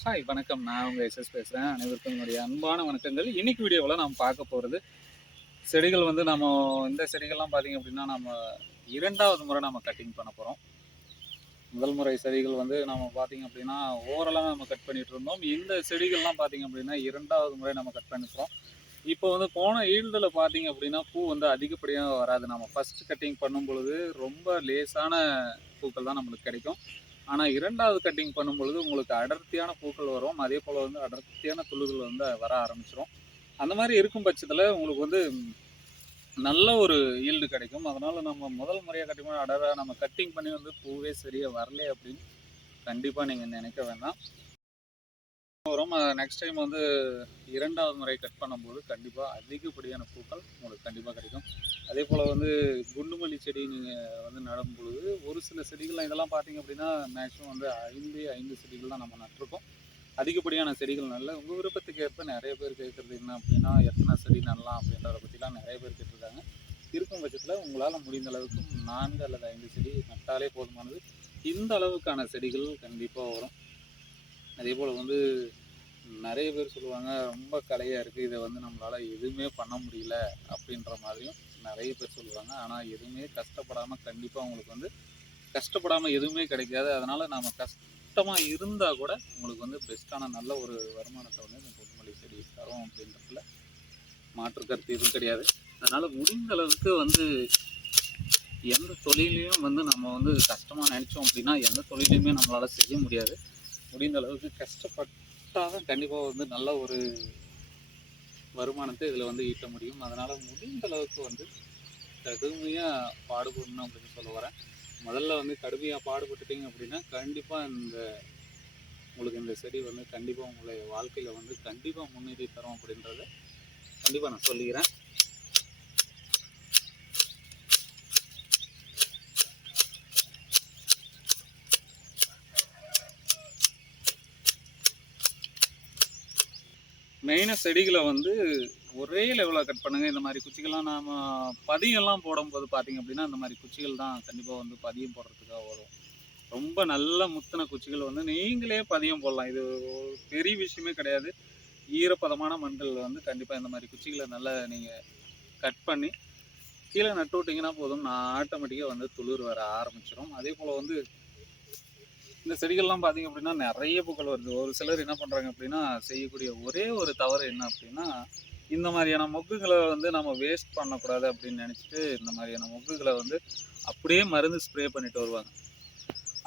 Hi வணக்கம். நான் உங்கள் எஸ்எஸ் பேசுகிறேன் அனைவருக்கும் என்னுடைய அன்பான வணக்கங்கள். இன்னைக்கு வீடியோவில் நாம் பார்க்க போகிறது செடிகள் வந்து நம்ம இந்த செடிகள்லாம் பார்த்திங்க அப்படின்னா நம்ம இரண்டாவது முறை நம்ம கட்டிங் பண்ண போகிறோம் முதல் முறை செடிகள் வந்து நம்ம பார்த்திங்க அப்படின்னா ஓரளவு நம்ம கட் பண்ணிகிட்டு இருந்தோம். இந்த செடிகள்லாம் பார்த்திங்க அப்படின்னா இரண்டாவது முறை நம்ம கட் பண்ணிக்கிறோம் இப்போ வந்து போன ஈல்டில் பார்த்திங்க அப்படின்னா பூ வந்து அதிகப்படியாக வராது. நம்ம ஃபஸ்ட்டு கட்டிங் பண்ணும் பொழுது ரொம்ப லேசான பூக்கள் தான் நம்மளுக்கு கிடைக்கும். ஆனால் இரண்டாவது கட்டிங் பண்ணும் பொழுது உங்களுக்கு அடர்த்தியான பூக்கள் வரும். அதே போல் வந்து அடர்த்தியான துளுகள் வந்து வர ஆரம்பிச்சிடும் அந்த மாதிரி இருக்கும் பட்சத்தில் உங்களுக்கு வந்து நல்ல ஒரு ஈல்டு கிடைக்கும். அதனால் நம்ம முதல் முறையாக கட்டிங் பண்ணி நம்ம கட்டிங் பண்ணி வந்து பூவே சரியாக வரலையே அப்படின்னு கண்டிப்பாக நீங்கள் நினைக்க வேண்டாம். வரும். நெக்ஸ்ட் டைம் வந்து இரண்டாவது முறை கட் பண்ணும்போது கண்டிப்பாக அதிகப்படியான பூக்கள் உங்களுக்கு கண்டிப்பாக கிடைக்கும். அதே போல் வந்து குண்டுமல்லி செடி நீங்கள் வந்து நடும் பொழுது ஒரு சில செடிகள்லாம் இதெல்லாம் பார்த்தீங்க அப்படின்னா மேக்ஸிமம் வந்து ஐந்து ஐந்து செடிகள் தான் நம்ம நட்டிருக்கோம். அதிகப்படியான செடிகள் நல்ல உங்கள் விருப்பத்துக்கு ஏற்ப நிறைய பேர் கேட்குறது என்ன அப்படின்னா எத்தனை செடி நடலாம் அப்படின்றத பற்றிலாம் நிறைய பேர் கேட்டிருக்காங்க. இருக்கும் பட்சத்தில் உங்களால் முடிந்த அளவுக்கு நான்கு அல்லது ஐந்து செடி நட்டாலே போதுமானது. இந்த அளவுக்கான செடிகள் கண்டிப்பாக வரும். அதே போல் வந்து நிறைய பேர் சொல்லுவாங்க ரொம்ப கலையாக இருக்குது இதை வந்து நம்மளால் எதுவுமே பண்ண முடியல. அப்படின்ற மாதிரியும் நிறைய பேர் சொல்லுவாங்க. ஆனால் எதுவுமே கஷ்டப்படாமல் கண்டிப்பாக உங்களுக்கு வந்து கஷ்டப்படாமல் எதுவுமே கிடைக்காது. அதனால் நாம் கஷ்டமாக இருந்தால் கூட உங்களுக்கு வந்து பெஸ்ட்டான நல்ல ஒரு வருமானத்தை வந்து இந்த கொத்தமல்லி செடி தரும் அப்படின்றதுல மாற்று கருத்து எதுவும் கிடையாது. அதனால் முடிந்த அளவுக்கு வந்து எந்த தொழிலையும் வந்து நம்ம வந்து கஷ்டமாக நினச்சோம் அப்படின்னா எந்த தொழிலையுமே நம்மளால் செய்ய முடியாது. முடிந்த அளவுக்கு கஷ்டப்பட்டால் தான் கண்டிப்பாக வந்து நல்ல ஒரு வருமானத்தை இதில் வந்து ஈட்ட முடியும். அதனால் முடிந்த அளவுக்கு வந்து கடுமையாக பாடுபடணும் அப்படின்னு சொல்ல வரேன். முதல்ல வந்து கடுமையாக பாடுபட்டுட்டீங்க அப்படின்னா கண்டிப்பாக இந்த உங்களுக்கு இந்த செடி வந்து கண்டிப்பாக உங்களுடைய வாழ்க்கையில் வந்து கண்டிப்பாக முன்னேறி தரும் அப்படின்றத கண்டிப்பாக நான் சொல்லிக்கிறேன். மெயினாக செடிகளை வந்து ஒரே லெவலில் கட் பண்ணுங்கள் இந்த மாதிரி குச்சிகள்லாம் நாம் பதியெல்லாம் போடும்போது பார்த்திங்க அப்படின்னா இந்த மாதிரி குச்சிகள் தான் கண்டிப்பாக வந்து பதியம் போடுறதுக்காக வரும். ரொம்ப நல்ல முத்தின குச்சிகள் வந்து நீங்களே பதியம் போடலாம். இது ஒரு பெரிய விஷயமே கிடையாது. ஈரப்பதமான மண்கள் வந்து கண்டிப்பாக இந்த மாதிரி குச்சிகளை நல்லா நீங்கள் கட் பண்ணி கீழே நட்டு விட்டிங்கன்னா போதும். நான் ஆட்டோமேட்டிக்காக வந்து துளிர் வர ஆரம்பிச்சிடும் அதே போல் வந்து இந்த செடிகள்லாம் பார்த்தீங்க அப்படின்னா நிறைய பூக்கள் வருது. ஒரு சிலர் என்ன பண்ணுறாங்க அப்படின்னா செய்யக்கூடிய ஒரே ஒரு தவறு என்ன அப்படின்னா இந்த மாதிரியான மொக்குகளை வந்து நம்ம வேஸ்ட் பண்ணக்கூடாது அப்படின்னு நினச்சிட்டு இந்த மாதிரியான மொக்குகளை வந்து அப்படியே மருந்து ஸ்ப்ரே பண்ணிட்டு வருவாங்க.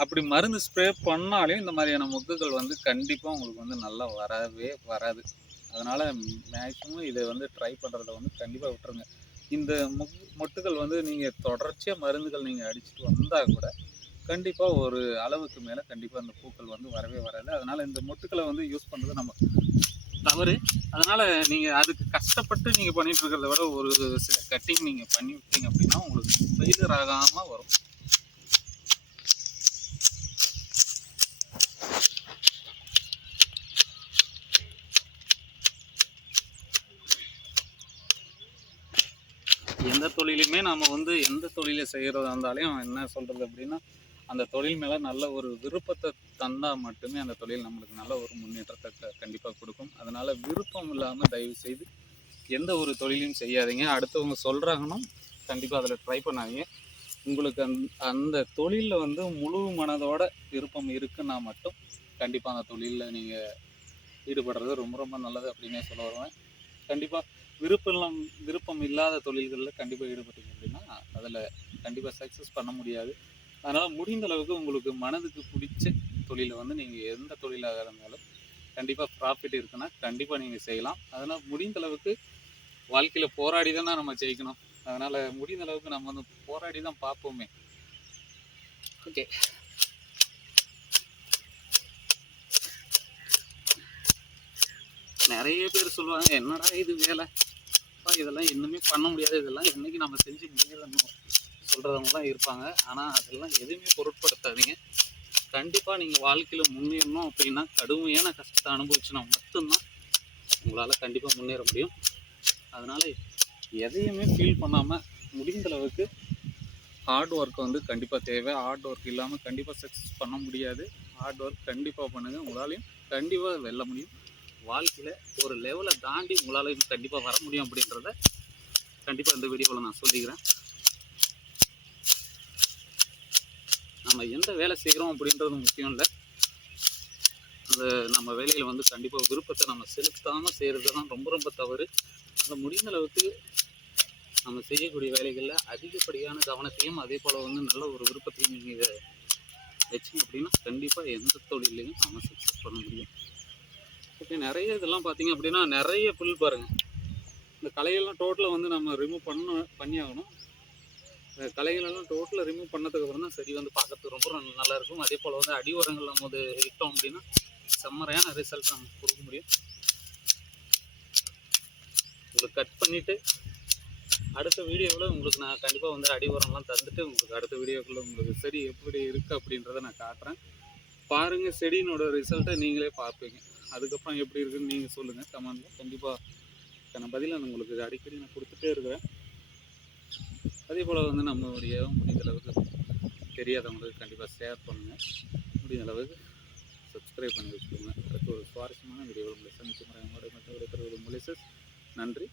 அப்படி மருந்து ஸ்ப்ரே பண்ணாலையும் இந்த மாதிரியான மொக்குகள் வந்து கண்டிப்பாக உங்களுக்கு வந்து நல்லா வரவே வராது. அதனால் மேக்ஸிமம் இதை வந்து ட்ரை பண்ணுறத வந்து கண்டிப்பாக விட்டுருங்க. இந்த மொக் மொட்டுகள் வந்து நீங்கள் தொடர்ச்சியாக மருந்துகள் நீங்கள் அடிச்சுட்டு வந்தால் கூட கண்டிப்பாக ஒரு அளவுக்கு மேலே கண்டிப்பாக அந்த பூக்கள் வந்து வரவே வராது. அதனால் இந்த மொட்டுக்களை வந்து யூஸ் பண்ணுறது நம்ம தவறு. அதனால் நீங்கள் அதுக்கு கஷ்டப்பட்டு நீங்கள் பண்ணிட்டு இருக்கிறத விட ஒரு சில கட்டிங் நீங்கள் பண்ணி விட்டீங்க அப்படின்னா உங்களுக்கு ஃபெயிலியர் ஆகாமல் வரும். எந்த தொழிலுமே நம்ம வந்து எந்த தொழிலை செய்கிறதா இருந்தாலும் என்ன சொல்கிறது அப்படின்னா அந்த தொழில் மேலே நல்ல ஒரு விருப்பத்தை தந்தால் மட்டுமே அந்த தொழில் நம்மளுக்கு நல்ல ஒரு முன்னேற்றத்தை கண்டிப்பாக கொடுக்கும். அதனால் விருப்பம் இல்லாமல் தயவு செய்து எந்த ஒரு தொழிலையும் செய்யாதீங்க. அடுத்தவங்க சொல்கிறாங்கன்னா கண்டிப்பாக அதில் ட்ரை பண்ணாதீங்க. உங்களுக்கு அந் அந்த தொழிலில் வந்து முழு மனதோட விருப்பம் இருக்குன்னா மட்டும் கண்டிப்பாக அந்த தொழிலில் நீங்கள் ஈடுபடுறது ரொம்ப ரொம்ப நல்லது அப்படின்னே சொல்ல வருவேன். கண்டிப்பாக விருப்பம் விருப்பம் இல்லாத தொழில்களில் கண்டிப்பாக ஈடுபட்டீங்க அப்படின்னா அதில் கண்டிப்பாக சக்ஸஸ் பண்ண முடியாது. அதனால் முடிந்த அளவுக்கு உங்களுக்கு மனதுக்கு பிடிச்ச தொழிலை வந்து நீங்கள் எந்த தொழிலாக இருந்தாலும் கண்டிப்பாக ப்ராஃபிட் இருக்குன்னா கண்டிப்பாக நீங்கள் செய்யலாம். அதனால் முடிந்த அளவுக்கு வாழ்க்கையில் போராடி தான் நம்ம ஜெயிக்கணும். அதனால் முடிந்த அளவுக்கு நம்ம வந்து போராடி தான் பார்ப்போமே. ஓகே நிறைய பேர் சொல்லுவாங்க என்னடா இது வேலை? அப்பா, இதெல்லாம் இன்னுமே பண்ண முடியாது. இதெல்லாம் என்னைக்கு நம்ம செஞ்சு முடியலன்னு சொல்கிறவங்களாம் இருப்பாங்க. ஆனால் அதெல்லாம் எதுவுமே பொருட்படுத்தாதீங்க. கண்டிப்பாக நீங்கள் வாழ்க்கையில் முன்னேறணும் அப்படின்னா கடுமையான கஷ்டத்தை அனுபவிச்சுனா மட்டும்தான் உங்களால் கண்டிப்பாக முன்னேற முடியும். அதனால் எதையுமே ஃபீல் பண்ணாமல் முடிந்த அளவுக்கு ஹார்ட் ஒர்க் வந்து கண்டிப்பாக தேவை. ஹார்ட் ஒர்க் இல்லாமல் கண்டிப்பாக சக்ஸஸ் பண்ண முடியாது. ஹார்ட் ஒர்க் கண்டிப்பாக பண்ணுங்கள் உங்களாலையும் கண்டிப்பாக வெல்ல முடியும். வாழ்க்கையில் ஒரு லெவலை தாண்டி உங்களாலையும் கண்டிப்பாக வர முடியும் அப்படின்றத கண்டிப்பாக இந்த வீடியோவில் நான் சொல்லிக்கிறேன். நம்ம எந்த வேலை செய்கிறோம் அப்படின்றது முக்கியம் இல்லை. அந்த நம்ம வேலையில் வந்து கண்டிப்பாக விருப்பத்தை நம்ம செலுத்தாமல் செய்கிறது தான் ரொம்ப ரொம்ப தவறு. அந்த முடிந்த அளவுக்கு நம்ம செய்யக்கூடிய வேலைகளில் அதிகப்படியான கவனத்தையும் அதே போல் வந்து நல்ல ஒரு விருப்பத்தையும் நீங்கள் இதை வச்சிங்க அப்படின்னா கண்டிப்பாக எந்த தொழிலையும் நம்ம சக்ஸஸ் பண்ண முடியும். ஓகே நிறைய இதெல்லாம் பார்த்தீங்க அப்படின்னா நிறைய புல் பாருங்கள் இந்த கலையெல்லாம் டோட்டலாக வந்து நம்ம ரிமூவ் பண்ண பண்ணி ஆகணும் கலைகளெல்லாம் டோட்டலாக ரிமூவ் பண்ணதுக்கு அப்புறம் தான் செடி வந்து பார்க்கறதுக்கு ரொம்ப நல்லாயிருக்கும் நல்லா இருக்கும். அதே போல் வந்து அடி உரங்கள் நம்ம வந்து விட்டோம் அப்படின்னா செம்மறையான ரிசல்ட் நமக்கு கொடுக்க முடியும். உங்களுக்கு கட் பண்ணிவிட்டு அடுத்த வீடியோவில் உங்களுக்கு நான் கண்டிப்பாக வந்து அடி உரம்லாம் தந்துட்டு உங்களுக்கு அடுத்த வீடியோக்குள்ளே உங்களுக்கு செடி எப்படி இருக்குது அப்படின்றத நான் காட்டுறேன். பாருங்கள் செடியினோட ரிசல்ட்டை நீங்களே பார்ப்பீங்க. அதுக்கப்புறம் எப்படி இருக்குன்னு நீங்கள் சொல்லுங்கள் கமெண்ட்டில் கண்டிப்பாக நான் பதிலாக நான் உங்களுக்கு அடிக்கடி நான் கொடுத்துட்டே இருக்கிறேன். அதே போல் வந்து நம்மளுடைய முடிந்த அளவுக்கு தெரியாதவங்களுக்கு கண்டிப்பாக ஷேர் பண்ணுங்கள் முடிந்த அளவுக்கு சப்ஸ்கிரைப் பண்ணி வச்சுக்கோங்க. அடுத்து ஒரு சுவாரஸ்யமான வீடியோவில் உங்களை சந்திச்சு முறை உங்களுடைய மற்ற விடைபெறுவது முலிசஸ் நன்றி.